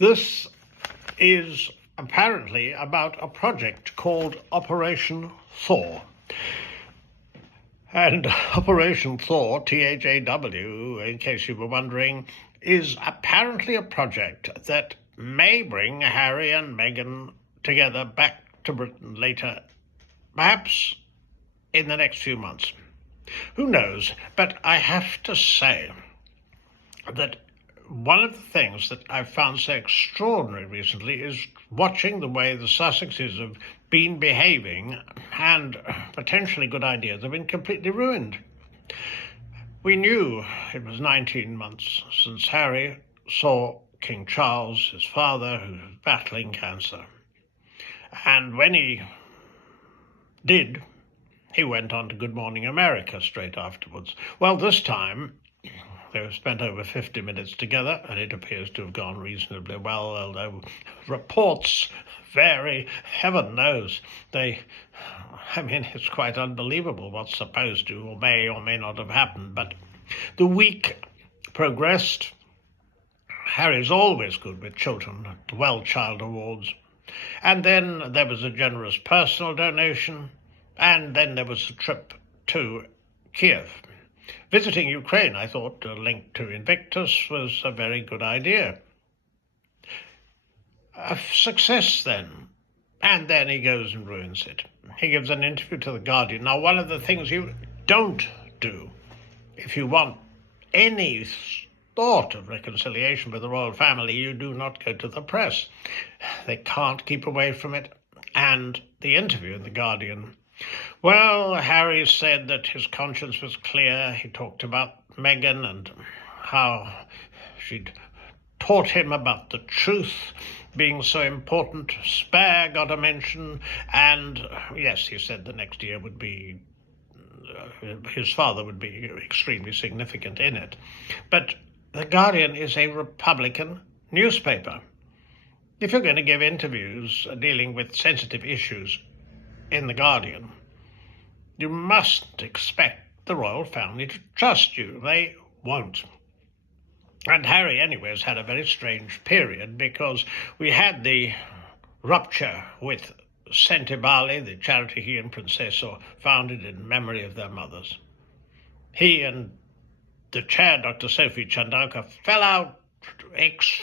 This is apparently about a project called Operation Thaw. And Operation Thaw, T-H-A-W, in case you were wondering, is apparently a project that may bring Harry and Meghan together back to Britain later, perhaps in the next few months. Who knows? But I have to say that one of the things that I've found so extraordinary recently is watching the way the Sussexes have been behaving, and potentially good ideas have been completely ruined. We knew it was 19 months since Harry saw King Charles, his father, who was battling cancer. And when he did, he went on to Good Morning America straight afterwards. Well, this time they spent over 50 minutes together, and it appears to have gone reasonably well, although reports vary. Heaven knows. It's quite unbelievable what's supposed to or may not have happened. But the week progressed. Harry's always good with children at Well Child Awards. And then there was a generous personal donation, and then there was a trip to Kiev. Visiting Ukraine, I thought, linked to Invictus, was a very good idea. A success then. And then he goes and ruins it. He gives an interview to The Guardian. Now, one of the things you don't do if you want any thought of reconciliation with the royal family, you do not go to the press. They can't keep away from it. And the interview in The Guardian, well, Harry said that his conscience was clear. He talked about Meghan and how she'd taught him about the truth being so important. Spare got a mention, and yes, he said the next year would be, his father would be extremely significant in it. But The Guardian is a Republican newspaper. If you're going to give interviews dealing with sensitive issues in The Guardian, you must expect the royal family to trust you. They won't. And Harry, anyway, has had a very strange period, because we had the rupture with Sentebale, the charity he and Princess founded in memory of their mothers. He and the chair, Dr. Sophie Chandauka, fell out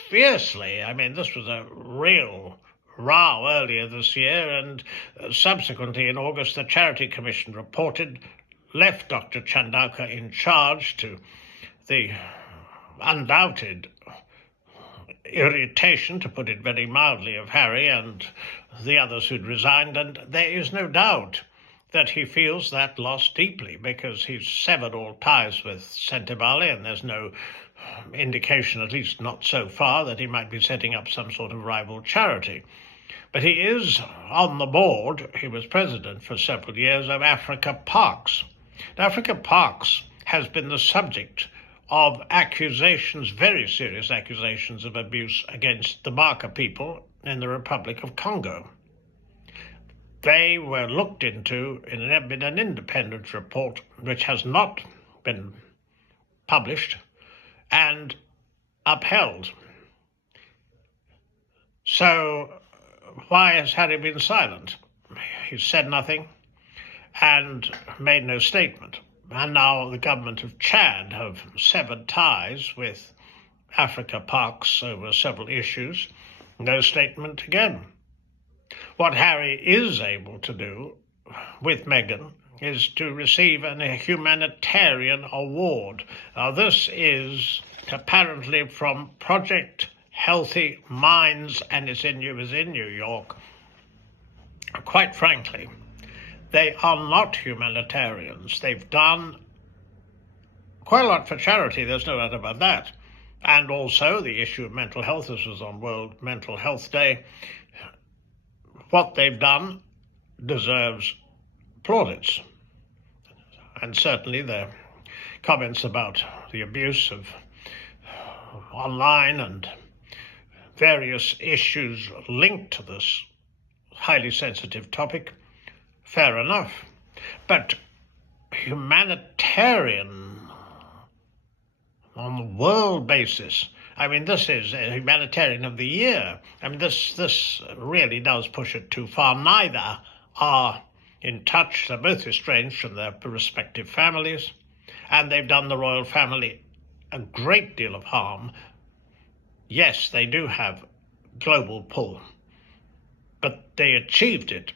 fiercely. This was a real row earlier this year, and subsequently in August the Charity Commission reported, left Dr. Chandauka in charge to the undoubted irritation, to put it very mildly, of Harry and the others who'd resigned, and there is no doubt that he feels that loss deeply, because he's severed all ties with Sentebale, and there's no indication, at least not so far, that he might be setting up some sort of rival charity. But he is on the board, he was president for several years, of Africa Parks. Africa Parks has been the subject of accusations, very serious accusations of abuse against the Baka people in the Republic of Congo. They were looked into in an independent report, which has not been published and upheld. So why has Harry been silent? He said nothing and made no statement. And now the government of Chad have severed ties with Africa Parks over several issues. No statement again. What Harry is able to do with Meghan is to receive a humanitarian award. Now, this is apparently from Project Healthy Minds, and it's in New York. Quite frankly, they are not humanitarians. They've done quite a lot for charity, there's no doubt about that. And also the issue of mental health. This was on World Mental Health Day. What they've done deserves plaudits. And certainly their comments about the abuse of online and various issues linked to this highly sensitive topic, fair enough. But humanitarian on the world basis, I mean, this is a humanitarian of the year. I mean, this really does push it too far. Neither are in touch. They're both estranged from their respective families, and they've done the royal family a great deal of harm. Yes, they do have global pull, but they achieved it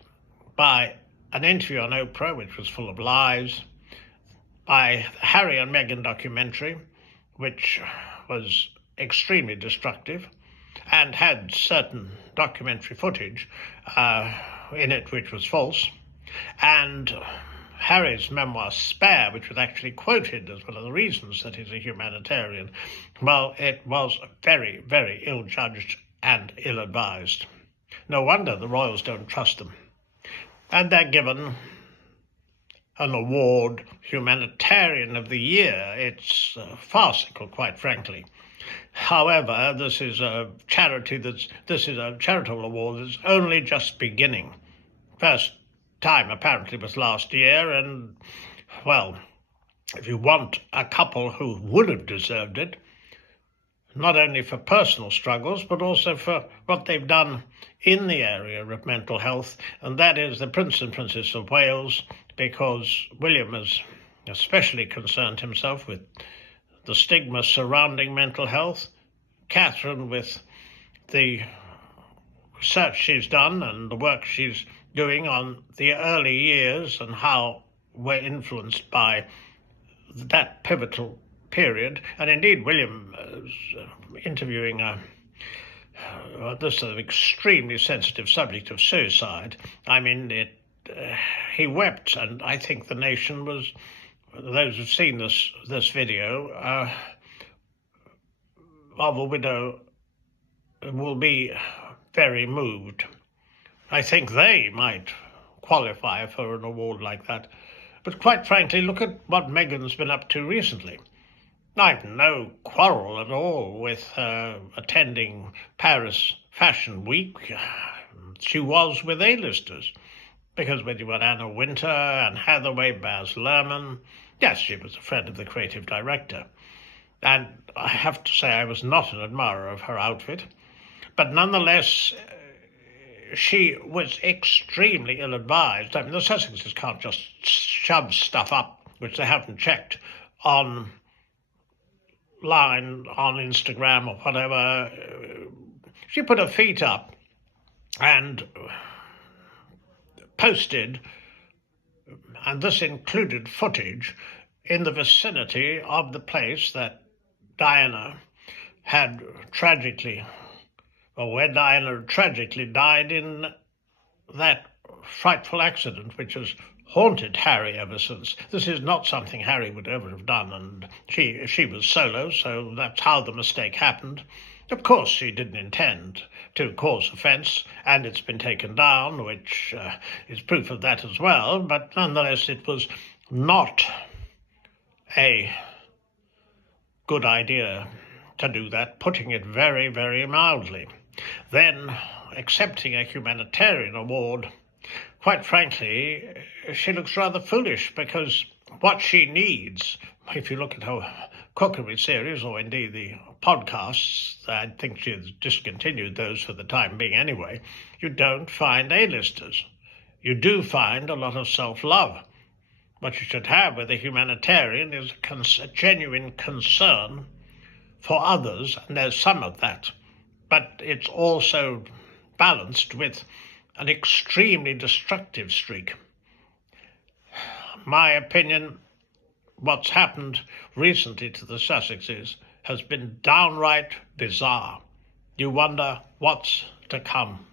by an interview on Oprah, which was full of lies, by the Harry and Meghan documentary, which was extremely destructive and had certain documentary footage in it which was false, and Harry's memoir Spare, which was actually quoted as one of the reasons that he's a humanitarian. Well, it was very, very ill-judged and ill-advised. No wonder the royals don't trust them. And they're given an award, Humanitarian of the Year. It's farcical, quite frankly. However, this is a charitable award that's only just beginning. First time apparently was last year, and well, if you want a couple who would have deserved it, not only for personal struggles, but also for what they've done in the area of mental health, and that is the Prince and Princess of Wales, because William has especially concerned himself with the stigma surrounding mental health. Catherine, with the research she's done and the work she's doing on the early years and how we're influenced by that pivotal period. And indeed, William is interviewing this sort of extremely sensitive subject of suicide. I mean, he wept, and I think the nation was, those who've seen this video of a widow will be very moved. I think they might qualify for an award like that. But quite frankly, look at what Meghan's been up to recently. I've no quarrel at all with attending Paris Fashion Week. She was with A-listers, because when you got Anna Wintour, Anne Hathaway, Baz Luhrmann, yes, she was a friend of the creative director. And I have to say I was not an admirer of her outfit, but nonetheless, she was extremely ill-advised. I mean, the Sussexes can't just shove stuff up which they haven't checked online, on Instagram or whatever. She put her feet up and posted, and this included footage in the vicinity of the place that Diana had tragically, or where Diana tragically died in that frightful accident which has haunted Harry ever since. This is not something Harry would ever have done, and she was solo, so that's how the mistake happened. Of course, she didn't intend to cause offence, and it's been taken down, which is proof of that as well, but nonetheless it was not a good idea to do that, putting it very, very mildly. Then, accepting a humanitarian award, quite frankly, she looks rather foolish, because what she needs, if you look at her cookery series, or indeed the podcasts, I think she has discontinued those for the time being anyway, you don't find A-listers. You do find a lot of self-love. What you should have with a humanitarian is a genuine concern for others, and there's some of that. But it's also balanced with an extremely destructive streak. My opinion, what's happened recently to the Sussexes has been downright bizarre. You wonder what's to come.